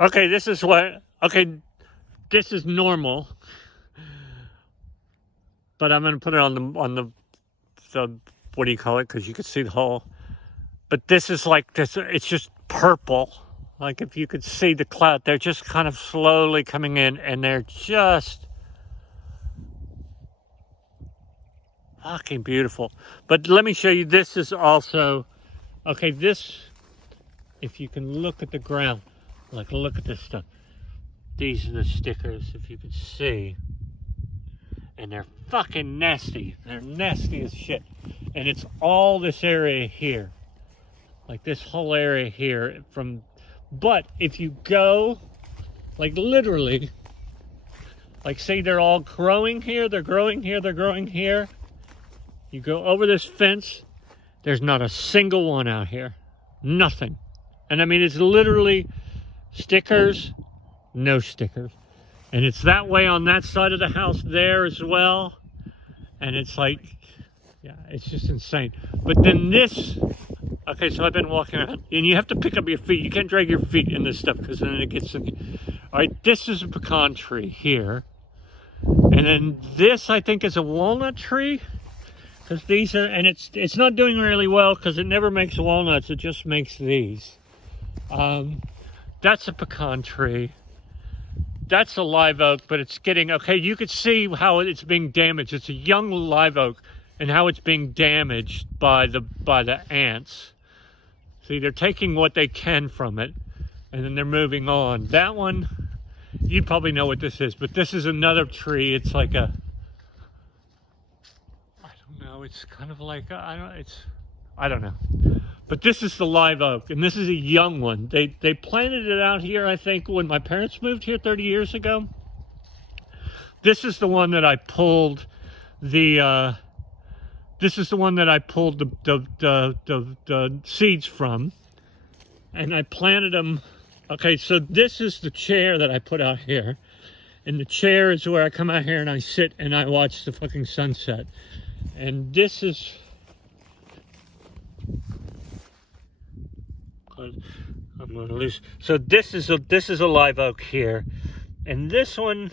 Okay, this is what. Okay, this is normal, but I'm gonna put it on the what do you call it? Because you can see the hole. But this is like this. It's just purple. Like if you could see the cloud, they're just kind of slowly coming in, and they're just fucking beautiful. But let me show you. This is also okay. This, if you can look at the ground, like look at this stuff. These are the stickers, if you can see. And they're fucking nasty. They're nasty as shit. And it's all this area here. Like this whole area here from, but if you go, like literally, like say they're all growing here, they're growing here, they're growing here. You go over this fence, there's not a single one out here. Nothing. And I mean, it's literally stickers, no stickers. And it's that way on that side of the house there as well. And it's like, yeah, it's just insane. But then this, okay, so I've been walking around, and you have to pick up your feet. You can't drag your feet in this stuff because then it gets in. All right, this is a pecan tree here. And then this, I think, is a walnut tree. Because these are, and it's not doing really well because it never makes walnuts. It just makes these. That's a pecan tree. That's a live oak, but it's getting, okay, you could see how it's being damaged. It's a young live oak and how it's being damaged by the ants. See, they're taking what they can from it and then they're moving on. That one, you probably know what this is, but this is another tree. It's like a, I don't know, it's kind of like, I don't know. But this is the live oak, and this is a young one. They planted it out here, I think, when my parents moved here 30 years ago. This is the one that I pulled the seeds from, and I planted them. Okay, so this is the chair that I put out here, and the chair is where I come out here and I sit and I watch the fucking sunset. And this is, I'm gonna lose. So this is a live oak here, and this one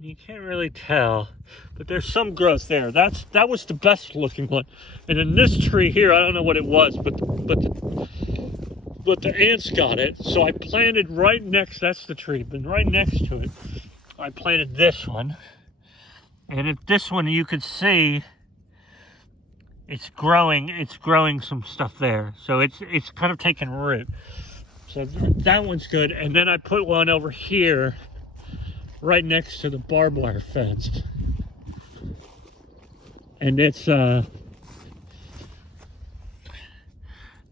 you can't really tell, but there's some growth there. That was the best looking one. And then this tree here, I don't know what it was, but the ants got it. So I planted right next. That's the tree, but right next to it, I planted this one. And if this one you could see. It's growing some stuff there. So it's kind of taking root. So that one's good. And then I put one over here right next to the barbed wire fence. And it's a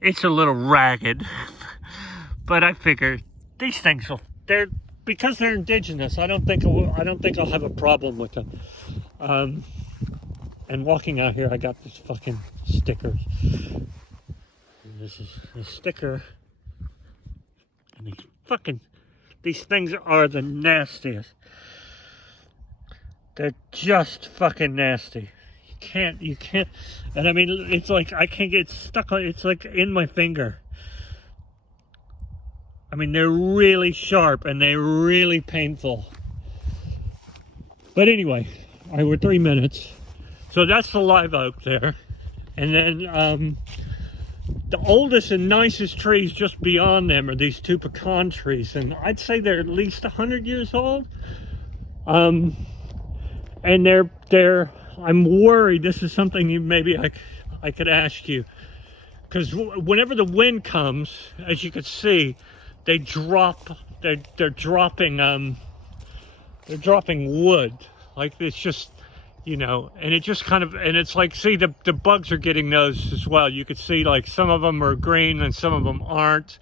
little ragged. But I figure these things because they're indigenous, I don't think I'll have a problem with them. And walking out here, I got this fucking stickers. And this is a sticker. And these things are the nastiest. They're just fucking nasty. You can't, and I mean, it's like, I can't get stuck on, it's like in my finger. I mean, they're really sharp and they're really painful. But anyway, we're 3 minutes. So that's the live oak there. And then the oldest and nicest trees just beyond them are these two pecan trees. And I'd say they're at least 100 years old. And I'm worried, this is something maybe I could ask you. Because whenever the wind comes, as you can see, they drop, they're dropping wood. Like it's just, you know, and it just kind of, and it's like, see, the bugs are getting those as well. You could see like some of them are green and some of them aren't,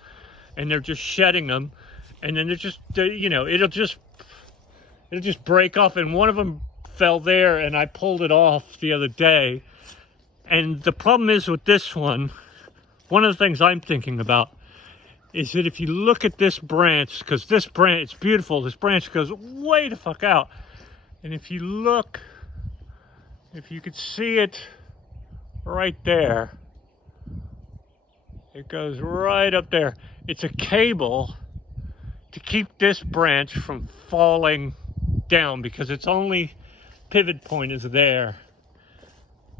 and they're just shedding them, and then you know, it'll just break off. And one of them fell there, and I pulled it off the other day. And the problem is with this one of the things I'm thinking about is that if you look at this branch, because this branch, it's beautiful, this branch goes way the fuck out. And if you look, if you could see it right there, it goes right up there. it's a cable to keep this branch from falling down, because its only pivot point is there,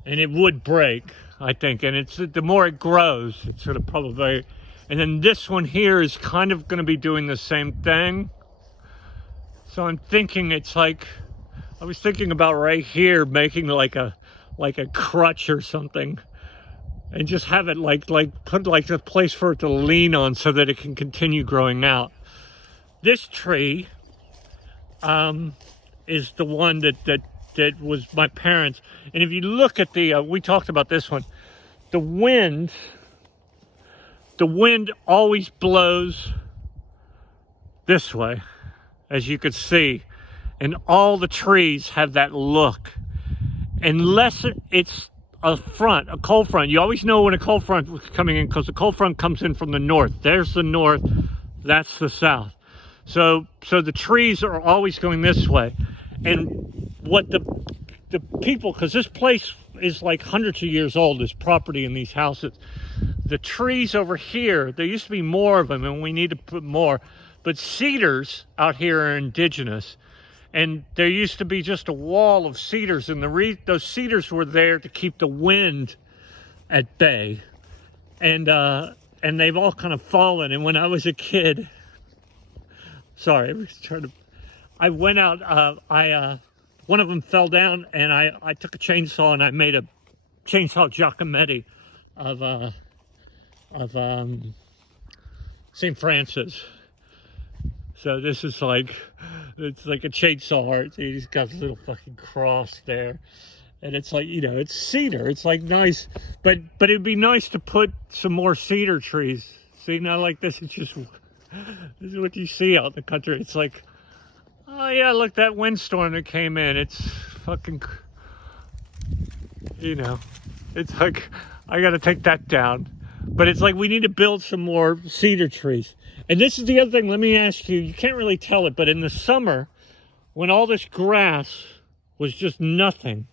and it would break, I think. And it's, the more it grows, it's sort of probably, and then this one here is kind of going to be doing the same thing. So I'm thinking it's like, I was thinking about right here making like a crutch or something, and just have it put like a place for it to lean on so that it can continue growing out. This tree is the one that was my parents'. And if you look at the, we talked about this one, the wind always blows this way, as you could see. And all the trees have that look. Unless it's a cold front. You always know when a cold front was coming in, because the cold front comes in from the north. There's the north, that's the south. So the trees are always going this way. And what the people, because this place is like hundreds of years old, this property and these houses. The trees over here, there used to be more of them, and we need to put more. But cedars out here are indigenous. And there used to be just a wall of cedars, and those cedars were there to keep the wind at bay. And they've all kind of fallen. And when I was a kid, sorry, I went out, one of them fell down, and I took a chainsaw and I made a chainsaw Giacometti of St. Francis. So this is like, it's like a chainsaw art. He's got a little fucking cross there. And it's like, you know, it's cedar. It's like nice, but it'd be nice to put some more cedar trees. See, now like this, it's just, this is what you see out in the country. It's like, oh yeah, look, that windstorm that came in. It's fucking, you know, it's like, I gotta take that down. But it's like, we need to build some more cedar trees. And this is the other thing, let me ask you, you can't really tell it, but in the summer, when all this grass was just nothing,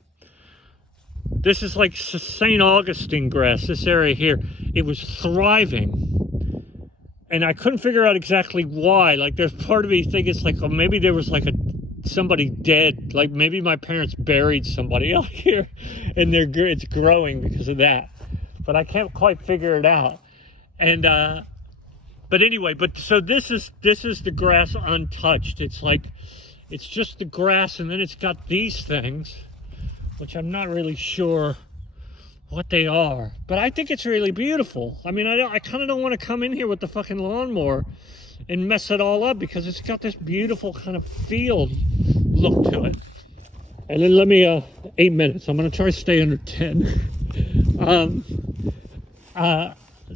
this is like St. Augustine grass, this area here, it was thriving. And I couldn't figure out exactly why. Like, there's part of me thinking it's like, oh, maybe there was like somebody dead. Like maybe my parents buried somebody out here, and it's growing because of that. But I can't quite figure it out. And but anyway, so this is the grass untouched. It's like, it's just the grass, and then it's got these things, which I'm not really sure what they are, but I think it's really beautiful. I mean, I kind of don't want to come in here with the fucking lawnmower and mess it all up, because it's got this beautiful kind of field look to it. And then let me 8 minutes. I'm gonna try to stay under 10.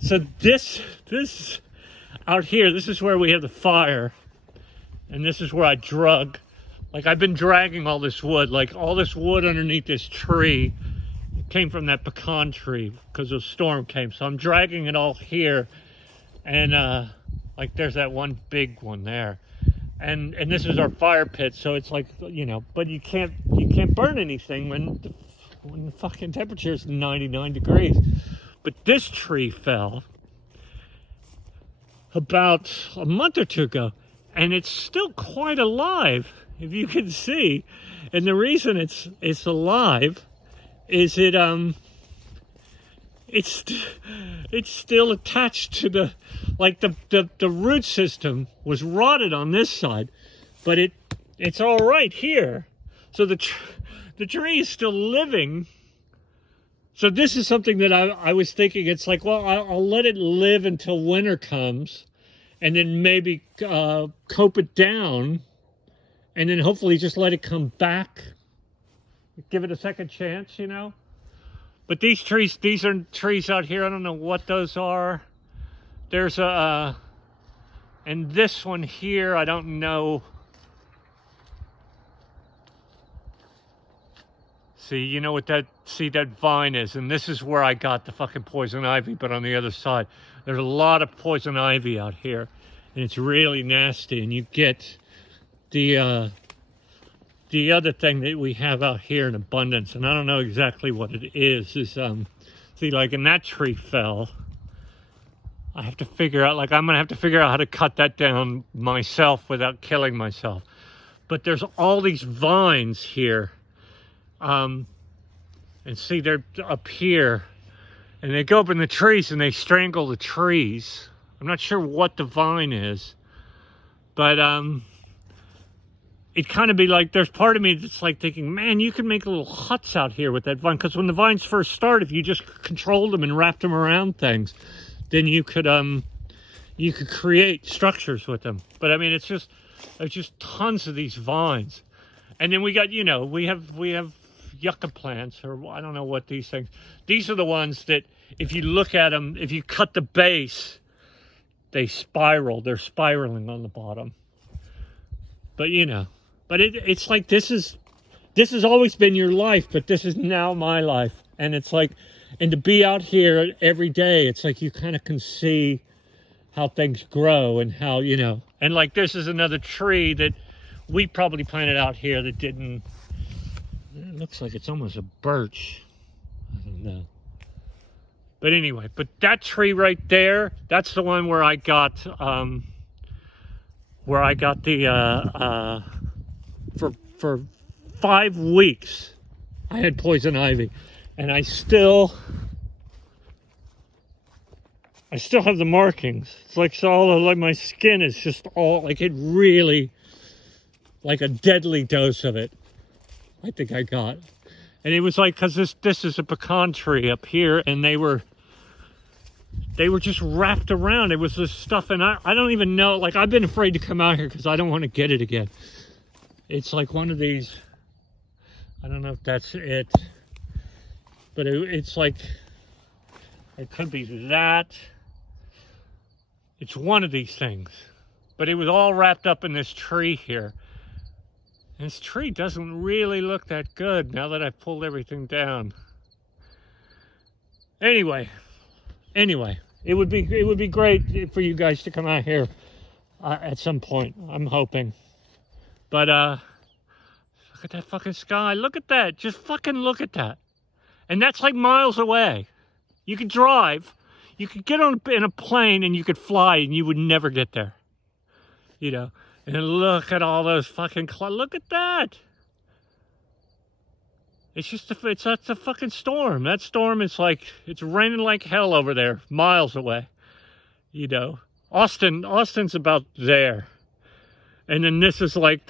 So this out here, this is where we have the fire, and this is where I drug. Like, I've been dragging all this wood, like all this wood underneath this tree came from that pecan tree because the storm came. So I'm dragging it all here, and like there's that one big one there, and this is our fire pit. So it's like, you know, but you can't burn anything when the fucking temperature is 99 degrees. But this tree fell about a month or two ago, and it's still quite alive, if you can see. And the reason it's alive is it's still attached to the, like the root system was rotted on this side, but it's all right here. So the tree is still living. So this is something that I was thinking, it's like, well, I'll let it live until winter comes, and then maybe cope it down, and then hopefully just let it come back, give it a second chance, you know. But these are trees out here. I don't know what those are. There's and this one here, I don't know. See, you know what that vine is, and this is where I got the fucking poison ivy, but on the other side. There's a lot of poison ivy out here, and it's really nasty, and you get the other thing that we have out here in abundance, and I don't know exactly what it is see, like, and that tree fell. I have to figure out, like, I'm gonna have to figure out how to cut that down myself without killing myself. But there's all these vines here. And see, they're up here. And they go up in the trees and they strangle the trees. I'm not sure what the vine is. But it kind of be like, there's part of me that's like thinking, man, you could make little huts out here with that vine. Because when the vines first start, if you just controlled them and wrapped them around things, then you could create structures with them. But I mean, there's just tons of these vines. And then we got, you know, we have yucca plants, or I don't know what these things. These are the ones that if you look at them, if you cut the base, they spiral. They're spiraling on the bottom. But you know, but it's like this has always been your life, but this is now my life. And it's like, and to be out here every day, it's like you kind of can see how things grow and how, you know, and like this is another tree that we probably planted out here that didn't, it looks like it's almost a birch. I don't know. But anyway, but that tree right there, that's the one where I got the for 5 weeks I had poison ivy, and I still have the markings. It's like, so all of, like, my skin is just all like, it really, like a deadly dose of it I think I got. And it was like, because this is a pecan tree up here, and they were just wrapped around. It was this stuff, and I don't even know, like, I've been afraid to come out here because I don't want to get it again. It's like one of these, I don't know if that's it, but it's like, it could be that. It's one of these things. But it was all wrapped up in this tree here. And this tree doesn't really look that good now that I've pulled everything down. Anyway, it would be great for you guys to come out here at some point. I'm hoping. But look at that fucking sky. Look at that. Just fucking look at that. And that's like miles away. You could drive. You could get in a plane and you could fly and you would never get there. You know. And look at all those fucking clouds. Look at that. It's just that's a fucking storm. That storm is like, it's raining like hell over there, miles away. You know, Austin's about there. And then this is like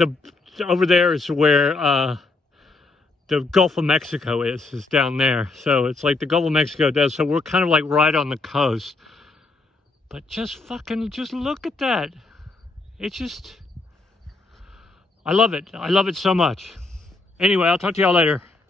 over there is where the Gulf of Mexico is down there. So it's like the Gulf of Mexico does. So we're kind of like right on the coast. But just look at that. It's just, I love it. I love it so much. Anyway, I'll talk to y'all later.